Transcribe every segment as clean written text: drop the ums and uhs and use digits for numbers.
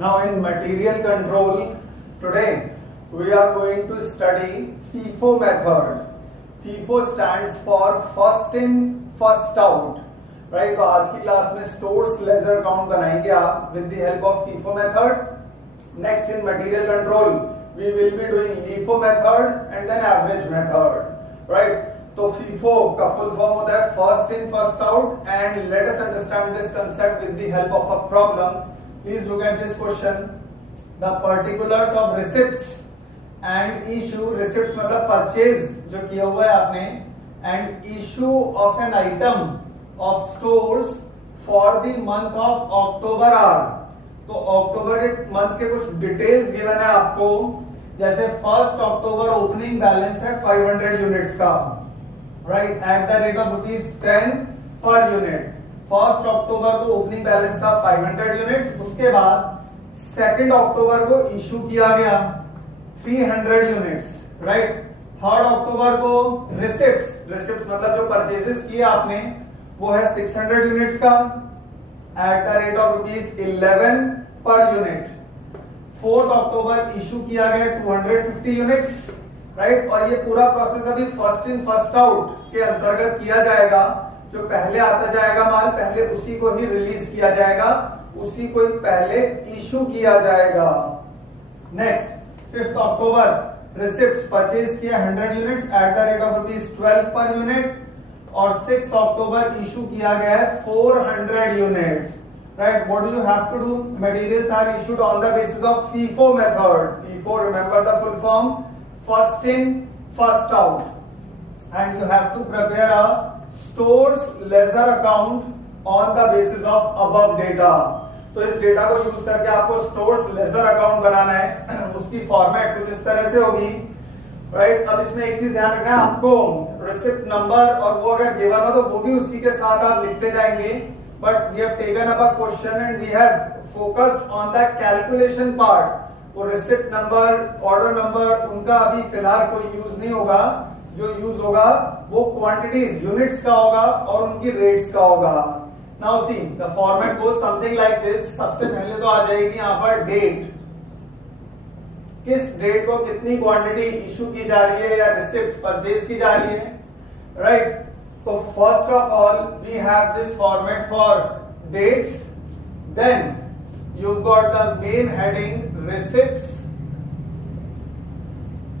Now in material control, today we are going to study FIFO method. FIFO stands for first in, first out. Right? तो आज की class में stores ledger account बनाएंगे आप with the help of FIFO method. Next in material control, we will be doing LIFO method and then average method. Right? तो FIFO का full form होता है first in, first out, and let us understand this concept with the help of a problem. Please look at this question. The particulars of receipts and issue. Receipts मतलब purchase जो किया हुआ है आपने, and issue of an item of stores for the month of October are. तो अक्टूबर के month के कुछ डिटेल्स गिवन है आपको, जैसे 1 अक्टूबर ओपनिंग बैलेंस है 500 यूनिट्स का, right, eight the rate of ₹10 per unit. 1 अक्टूबर को ओपनिंग बैलेंस था 500 यूनिट्स. उसके बाद 2 अक्टूबर को इशू किया गया 300 यूनिट्स, राइट. 3 अक्टूबर को रिसिप्ट्स मतलब जो परचेजेस किए आपने वो है 600 यूनिट्स का eight the rate of ₹11 per unit. 4 October issue किया गया 250 यूनिट्स, राइट. और ये पूरा प्रोसेस अभी फर्स्ट इन फर्स्ट आउट के अंतर्गत किया जाएगा. जो पहले आता जाएगा माल, पहले उसी को ही रिलीज किया जाएगा, उसी को ही पहले इशू किया जाएगा. नेक्स्ट 5 अक्टूबर रिसिप्ट्स परचेज किया 100 units at the rate of ₹12 per unit, और 6 अक्टूबर इशू किया गया है 400 units, right. What do you have to do? Materials are issued on the basis of FIFO method. FIFO, remember the full form, first in first out, and you have to prepare a stores ledger account on the basis of above data. तो इस data को use करके आपको stores ledger account बनाना है. उसकी format कुछ इस तरह से होगी, राइट. अब इसमें एक चीज ध्यान रखना है आपको, रिसिप्ट नंबर और वो अगर गिवन हो तो वो भी उसी के साथ आप लिखते जाएंगे. But we have taken up a question and we have focused on the calculation part. वो रिसिप्ट नंबर, ऑर्डर नंबर, उनका अभी फिलहाल कोई यूज नहीं होगा. जो यूज होगा वो क्वांटिटीज, यूनिट्स का होगा और उनकी रेट्स का होगा. Now see the format goes something like this. सबसे पहले तो आ जाएगी यहां पर डेट, किस डेट को कितनी क्वांटिटी इशू की जा रही है या रिसिप्ट्स परचेज की जा रही है, राइट. तो first of all we have this format for dates. Then you got the main heading receipts.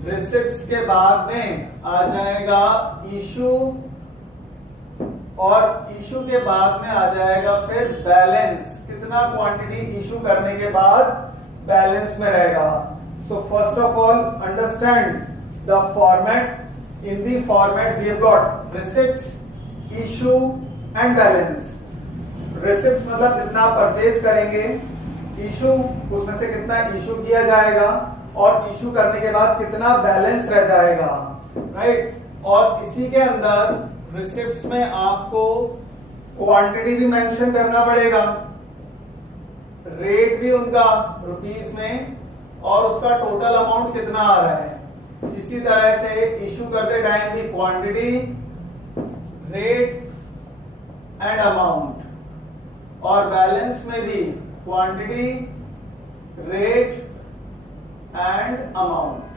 Receipts के बाद में आ जाएगा इशू, और इशू के बाद में आ जाएगा फिर बैलेंस. कितना क्वांटिटी इशू करने के बाद बैलेंस में रहेगा. So first of all understand the format. In the format we have got receipts, issue and balance. Receipts मतलब जितना परचेज करेंगे, इशू उसमें से कितना इशू किया जाएगा, और इशू करने के बाद कितना बैलेंस रह जाएगा, राइट. और इसी के अंदर रिसिप्ट्स में आपको क्वांटिटी भी मेंशन करना पड़ेगा, रेट भी उनका रुपीस में, और उसका टोटल अमाउंट कितना आ रहा है. इसी तरह से इशू करते टाइम भी क्वांटिटी, रेट एंड अमाउंट, और बैलेंस में भी quantity, rate and amount.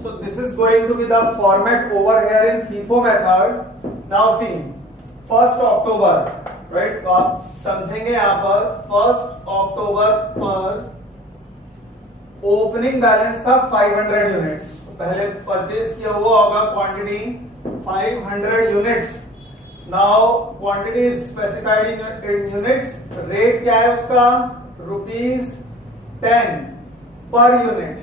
So this is going to be the format over here in FIFO method. Now see 1 October, right. तो आप समझेंगे यहाँ पर 1 अक्टूबर पर ओपनिंग बैलेंस था 500 यूनिट्स. तो पहले परचेज किया हुआ होगा quantity 500 units. Now quantity is specified in units. Rate क्या है उसका? ₹10 पर यूनिट.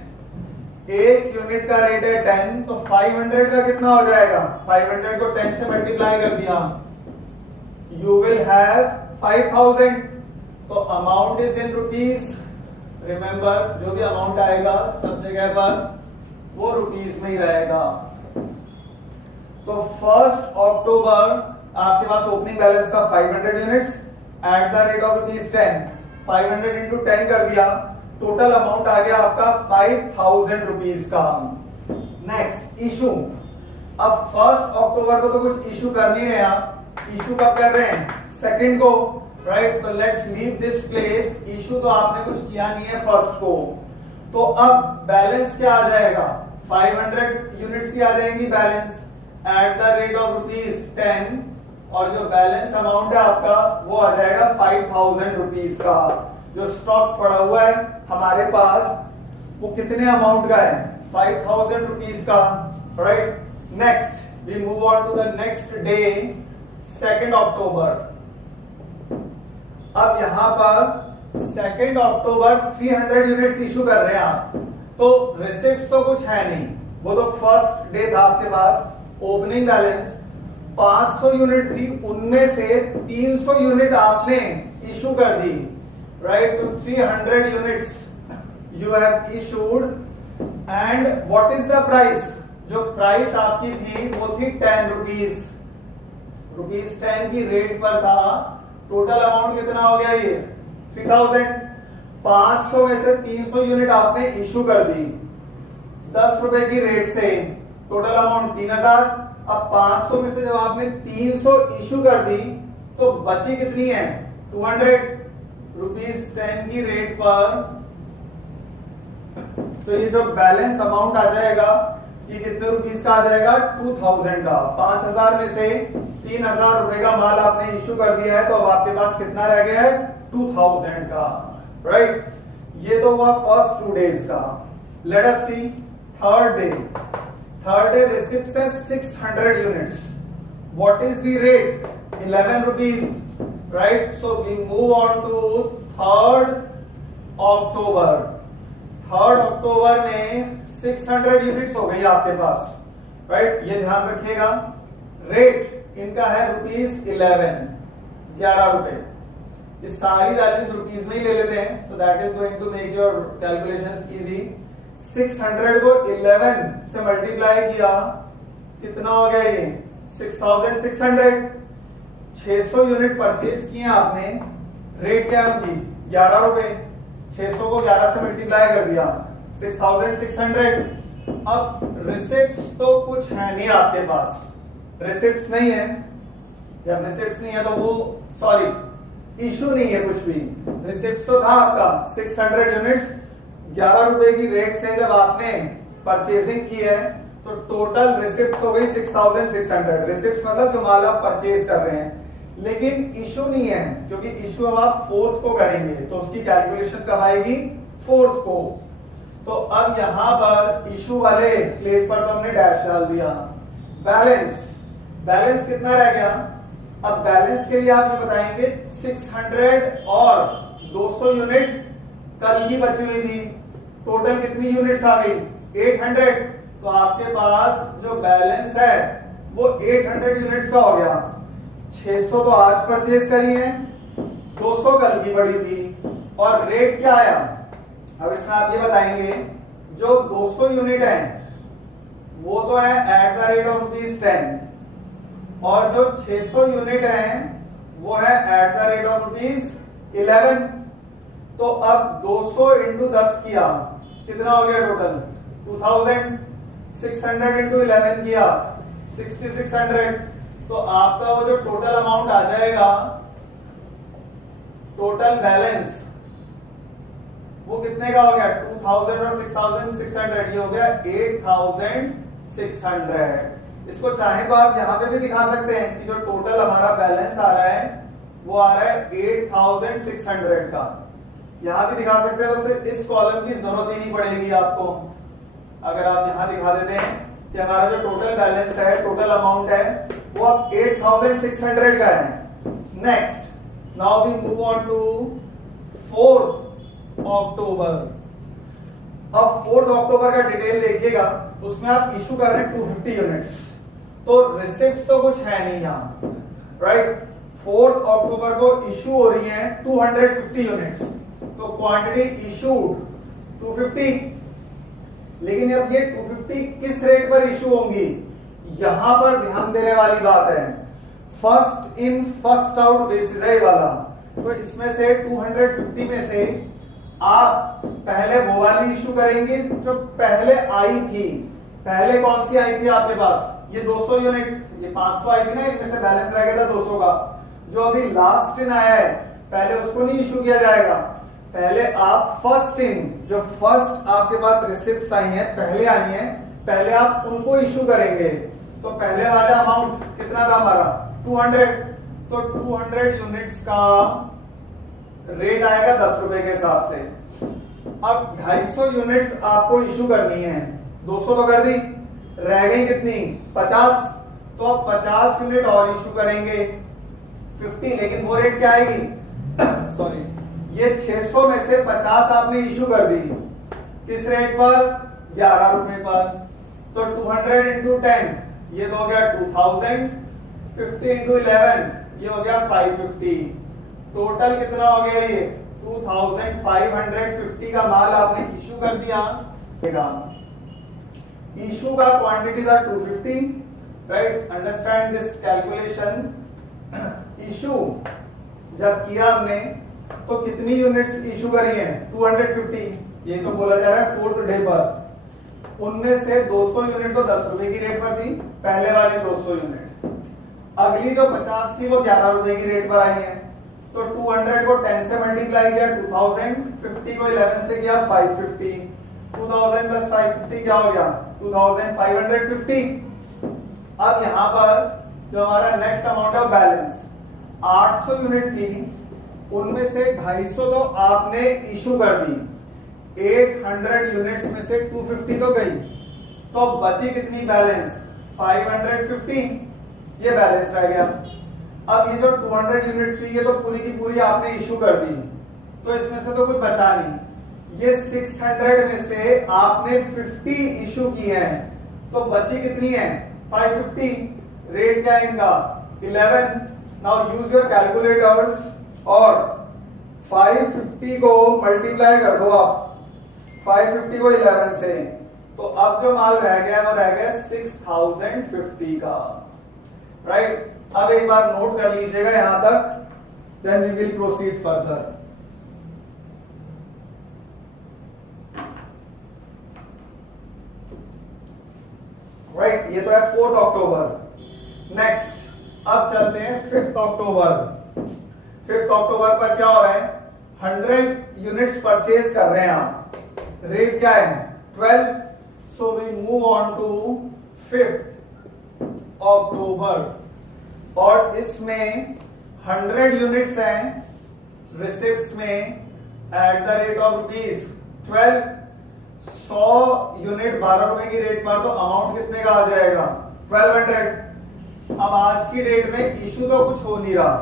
एक यूनिट का रेट है 10, तो 500 का कितना हो जाएगा? 500 को 10 से मल्टीप्लाई कर दिया, यू विल हैव 5000. तो amount is in rupees. Remember, जो भी अमाउंट आएगा सब जगह पर वो रुपीस में ही रहेगा. तो 1 अक्टूबर आपके पास ओपनिंग बैलेंस था 500 units at the rate of ₹10. 500 into 10 कर दिया, टोटल अमाउंट आ गया आपका 5000 रुपीज का. Next issue. अब 1 अक्टूबर को तो कुछ इशू कर नहीं रहे आप, इशू कब कर रहे हैं? सेकंड को, राइट? तो let's leave this place. Issue तो आपने कुछ किया नहीं है फर्स्ट को, तो अब बैलेंस क्या आ जाएगा? 500 यूनिट्स की आ जाएंगी balance eight the rate of ₹10, और जो बैलेंस अमाउंट है आपका वो आ जाएगा 5000 रुपीज का। जो स्टॉक पड़ा हुआ है हमारे पास वो कितने अमाउंट का है? 5000 रुपीज का, right? Next we move on to the next day, 2 October. अब यहां पर 2 अक्टूबर 300 यूनिट्स इशू कर रहे हैं आप, तो रिसिप्ट्स तो कुछ है नहीं, वो तो फर्स्ट डे था आपके पास। ओपनिंग बैलेंस 500 यूनिट थी, उनमें से 300 यूनिट आपने इशू कर दी, राइट? तो 300 units you have issued, and what is the price? जो प्राइस आपकी थी वो थी 10 रुपीज, ₹10 की रेट पर था। टोटल अमाउंट कितना हो गया? ये 3000। 500 में से 300 यूनिट आपने इशू कर दी 10 रुपए की रेट से, टोटल अमाउंट 3000। अब 500 में से जब आपने 300 इशू कर दी तो बची कितनी है? 200 रुपीज 10 की रेट पर। तो ये जो बैलेंस अमाउंट आ जाएगा ये कितने रुपीस का आ जाएगा? 2000 का। 5000 में से 3000 रुपए का माल आपने इशू कर दिया है, तो अब आपके पास कितना रह गया है? 2000 का, राइट? ये तो हुआ फर्स्ट 2 डेज का। Let us see third day. Third day receipts है 600 units. What is the rate? 11 rupees, right? So we move on to 3 October. 3 October में 600 यूनिट्स हो गई आपके पास, राइट? ये ध्यान रखिएगा। रेट इनका है ₹11, 11 रुपए। ये सारी वैल्यूज रुपीज में ही ले लेते हैं, so that is going to make your calculations easy. 600 को 11 से मल्टीप्लाई किया, कितना हो गया ये? 6600। 600 यूनिट परचेज किए आपने, रेट क्या है उनकी? 11 रुपए। 600 को 11 से मल्टीप्लाई कर दिया, 6600। अब रिसिप्ट्स तो कुछ है नहीं आपके पास, रिसिप्ट्स नहीं है। जब रिसिप्ट्स नहीं है तो वो सॉरी इशू नहीं है कुछ भी। रिसिप्ट्स तो था आपका 600 यूनिट्स, 11 रुपए की रेट से जब आपने परचेजिंग की है तो टोटल रिसिप्ट हो गई 6600। रिसिप्ट मतलब जो माल आप परचेज कर रहे हैं, लेकिन इशू नहीं है, क्योंकि इशू अब आप 4th को करेंगे तो उसकी कैलकुलेशन कब आएगी? 4th को। तो अब यहां पर इशू वाले प्लेस पर तो हमने डैश डाल दिया। बैलेंस कितना रह गया? अब बैलेंस के लिए आप ये बताएंगे 600 और 200 यूनिट कल ही बची हुई थी, टोटल कितनी यूनिट्स आ गई? 800। तो आपके पास जो बैलेंस है वो 800 यूनिट्स का हो गया। 600 तो आज परचेज करी है, 200 कल की पड़ी थी, और रेट क्या आया? अब इसमें आप ये बताएंगे जो 200 यूनिट है वो तो है एट द रेट ऑफ ₹10, और जो 600 यूनिट है वो है एट द रेट ऑफ ₹11। तो अब 200 इंटू 10 किया, कितना हो गया टोटल? 2000। 600 इंटू 11 किया, 6600। तो आपका वो जो टोटल अमाउंट आ जाएगा, टोटल बैलेंस, वो कितने का हो गया? 2000 और 6600, ये हो गया 8600। इसको चाहे तो आप यहां पे भी दिखा सकते हैं कि जो टोटल हमारा बैलेंस आ रहा है वो आ रहा है 8600 का। यहां भी दिखा सकते हैं, तो फिर इस कॉलम की जरूरत ही नहीं पड़ेगी आपको। अगर आप यहां दिखा देते हैं कि हमारा जो टोटल बैलेंस है, टोटल अमाउंट है, वो अब 8600 का है। Next now we move on to 4th October. अब 4th अक्टूबर का डिटेल देखिएगा, उसमें आप इशू कर रहे हैं 250 यूनिट्स, तो रिसिप्ट्स तो कुछ है नहीं यहां, राइट? 4th अक्टूबर को इशू हो रही है 250 यूनिट्स, तो क्वांटिटी इशूड 250। लेकिन अब ये 250 किस रेट पर इशू होंगी, यहां पर ध्यान देने वाली बात है। First in first out basis है वाला। तो इसमें से 250 में से आप पहले वो वाली इशू करेंगे जो पहले आई थी। पहले कौन सी आई थी आपके पास? ये 200 यूनिट, ये 500 आई थी ना, इनमें से बैलेंस रह गया था 200 का। जो अभी लास्ट इन आया है पहले उसको नहीं इशू किया जाएगा, पहले आप फर्स्ट इन, जो फर्स्ट आपके पास रिसिप्ट्स आई हैं पहले आई हैं, पहले आप उनको इशू करेंगे। तो पहले वाला अमाउंट कितना था हमारा 200, तो 200 यूनिट्स का रेट आएगा 10 रुपए के हिसाब से। अब 250 यूनिट्स आपको इशू करनी है, 200 तो कर दी, रह गई कितनी 50, तो अब 50 यूनिट और इशू करेंगे 50, लेकिन वो रेट क्या आएगी सॉरी, ये 600 में से 50 आपने इशू कर दी किस रेट पर 11 रुपए पर, तो 200 इंटू 10 ये तो हो गया 2000, 50 इंटू 11 ये हो गया 550, टोटल कितना हो गया ये 2550 का माल आपने इशू कर दिया। इशू का क्वांटिटी था 250, right, understand this calculation. Issue जब किया हमने तो कितनी यूनिट्स इशू करी हैं 250, ये तो बोला जा रहा है 4th डे पर, उनमें से 200 यूनिट तो 10 रुपए की रेट पर थी, पहले वाली 200 यूनिट, अगली जो 50 थी वो 11 रुपए की रेट पर आई है, तो 200 को 10 से मल्टीप्लाई किया 2000, 50 को 11 से किया 550, 2000 प्लस 550 क्या हो गया 2550। अब यहां पर जो हमारा नेक्स्ट अमाउंट है बैलेंस 800 यूनिट थी, उनमें से 250 तो आपने इशू कर दी, 800 यूनिट्स में से 250 तो गई, तो बची कितनी बैलेंस 550, ये बैलेंस रह गया। अब ये जो 200 यूनिट्स थी ये तो पूरी की पूरी आपने इशू कर दी, तो इसमें से तो कुछ बचा नहीं, ये 600 में से आपने 50 इशू किए हैं, तो बची कितनी है 550, रेट क्या है इनका 11। नाउ यूज योर कैलकुलेटर्स और 550 को मल्टीप्लाई कर दो आप 550 को 11 से, तो अब जो माल रह गया वो रह गया 6050 का, राइट। अब एक बार नोट कर लीजिएगा यहां तक, then we will proceed further. Right, ये तो है 4th अक्टूबर। नेक्स्ट अब चलते हैं 5th अक्टूबर। 5th अक्टूबर पर क्या हो रहा है 100 यूनिट्स परचेज कर रहे हैं आप, रेट क्या है 12, so we move on to 5th October, और इसमें 100 यूनिट्स हैं, रिसिप्ट्स में at the rate of ₹12, 100 unit 12 रुपए की रेट पर, तो अमाउंट कितने का आ जाएगा 1200। अब आज की डेट में इशू तो कुछ हो नहीं रहा,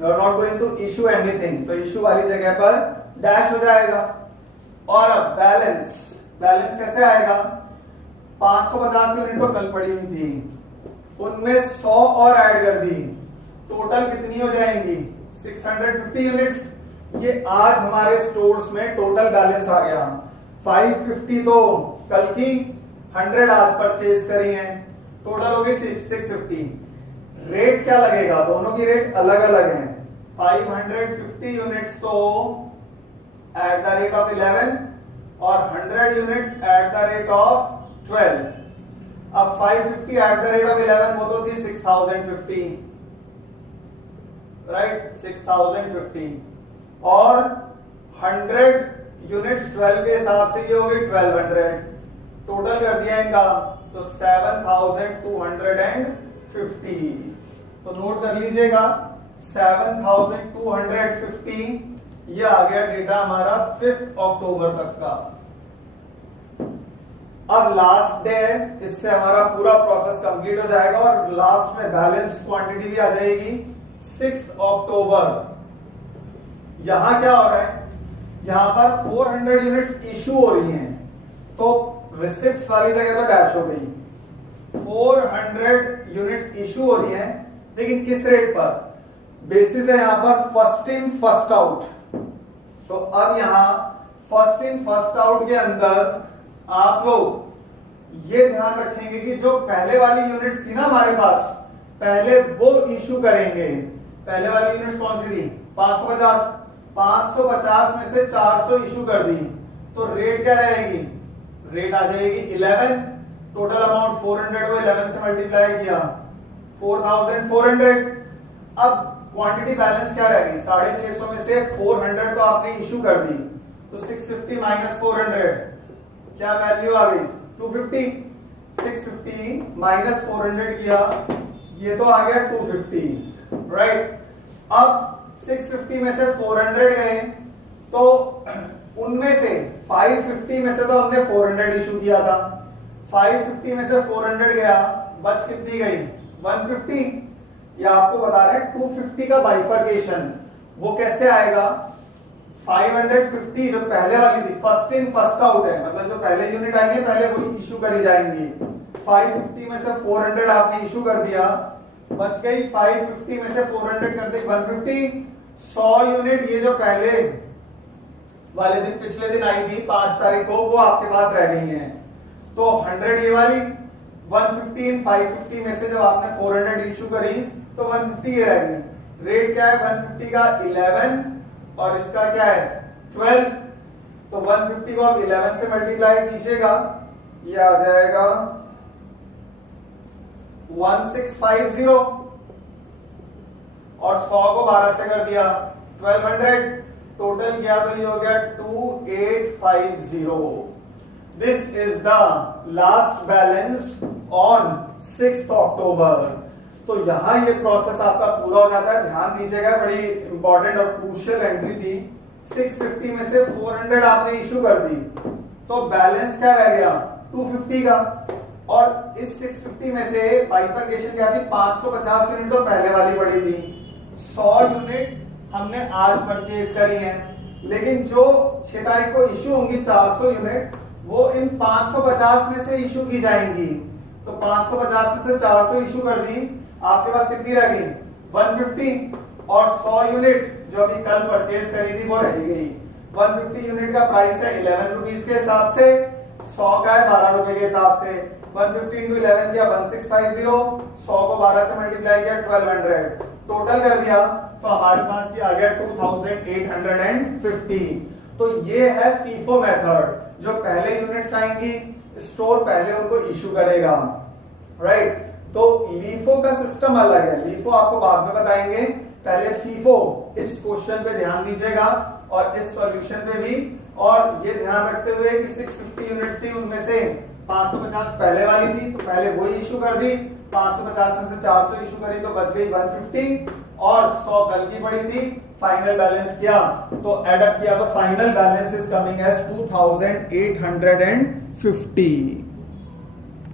you are not going to issue anything, तो इशू वाली जगह पर डैश हो जाएगा। और अब बैलेंस कैसे आएगा 550 यूनिट तो कल पड़ी हुई थी, उनमें 100 और ऐड कर दी, टोटल कितनी हो जाएंगी 650 यूनिट्स। ये आज हमारे स्टोर्स में टोटल बैलेंस आ गया 550, तो कल की 100 आज परचेज करी हैं, टोटल हो गई 650। रेट क्या लगेगा, दोनों की रेट अलग अलग है, 550 यूनिट्स तो एट द रेट ऑफ 11 और 100 units at the rate of 12। अब 550 एट द रेट ऑफ 11 वो तो थी 6050, राइट 6050, और 100 यूनिट्स 12 के हिसाब से ये हो गई 1200, टोटल कर दिया इनका तो 7250। तो नोट कर लीजिएगा 7250, ये आ गया डेटा हमारा 5th अक्टूबर तक का। अब लास्ट डे है, इससे हमारा पूरा प्रोसेस कंप्लीट हो जाएगा और लास्ट में बैलेंस क्वांटिटी भी आ जाएगी 6th अक्टूबर। यहां क्या हो रहा है, यहां पर 400 यूनिट्स इशू हो रही हैं, तो रिसिप्ट्स वाली जगह तो डैश हो गई, 400 यूनिट्स इशू हो रही हैं, लेकिन किस रेट पर, बेसिस है यहां पर फर्स्ट इन फर्स्ट आउट। तो अब यहां फर्स्ट इन फर्स्ट आउट के अंदर आप लोग ये ध्यान रखेंगे कि जो पहले वाली यूनिट्स थी ना हमारे पास, पहले वो इशू करेंगे। पहले वाली यूनिट्स कौन सी थी 550, 550 में से 400 इशू कर दी, तो रेट क्या रहेगी, रेट आ जाएगी 11, टोटल अमाउंट 400 को 11 से मल्टीप्लाई किया 4400। अब क्वांटिटी बैलेंस क्या रहेगी, 650 में से 400 तो आपने इशू कर दी, तो 650 माइनस 400 क्या वैल्यू आ गई 250, 650 माइनस 400 किया, ये तो आ गया 250, राइट। अब 650 में से 400 गए, तो उनमें से 550 में से तो हमने 400 इशू किया था, 550 में से 400 गया, बच कितनी गई 150। ये आपको बता रहे हैं 250 का बाइफर्केशन वो कैसे आएगा, 550 जो पहले वाली थी फर्स्ट इन फर्स्ट आउट है, मतलब जो पहले यूनिट आएंगे पहले वही इशू करी जाएंगी। 550 में से 400 आपने इशू कर दिया, बच गई 550 में से 400 कर दी 150, 100 यूनिट ये जो पहले वाले दिन पिछले दिन आई थी 5 तारीख को वो आपके पास रह गई हैं, तो 100 ये वाली 150 550 में से जब आपने 400 इशू करी तो 150 ये रह गई। रेट क्या है 150 का 11 और इसका क्या है 12, तो 150 को आप 11 से मल्टीप्लाई कीजिएगा, ये आ जाएगा 1650 और 100 को 12 से कर दिया 1200, टोटल किया तो ये हो गया 2850। This is the last balance on 6th October। तो यहां ये प्रोसेस आपका पूरा हो जाता है, ध्यान दीजिएगा, बड़ी इंपॉर्टेंट और क्रूशियल एंट्री थी। 650 में से 400 आपने इशू कर दी, तो बैलेंस क्या रह गया 250 का, और इस 650 में से बाइफर्केशन क्या थी 550 यूनिट तो पहले वाली पड़ी थी, 100 यूनिट हमने आज परचेज करी है, लेकिन जो 6 तारीख को इशू होंगी 400 यूनिट वो इन 550 में से इशू की जाएंगी, तो 550 में से 400 इशू कर दी, आपके पास कितनी रह गई 150, और 100 यूनिट जो अभी कल परचेज करी थी वो रह गई। 150 यूनिट का प्राइस है 11 रुपीज के हिसाब से, 100 का है 12 रुपए के हिसाब से, 150 into 11 किया 1650, 100 को 12 से मल्टीप्लाई किया 1200, टोटल कर दिया तो हमारे पास ये आ गया 2850। तो ये है फीफो मेथड, जो पहले यूनिट्स आएंगी स्टोर पहले उनको इशू करेगा, राइट। तो लीफो का सिस्टम अलग है, लीफो आपको बाद में बताएंगे, पहले फीफो इस क्वेश्चन पे ध्यान दीजिएगा और इस सॉल्यूशन पे भी, और ये ध्यान रखते हुए कि 650 यूनिट्स थी उनमें से 550 पहले वाली थी तो पहले वही इशू कर दी, 550 में से 400 इशू करी तो बच गई 150, और 100 कल की पड़ी थी, फाइनल बैलेंस किया तो एड अप किया तो final balance is coming as 2850।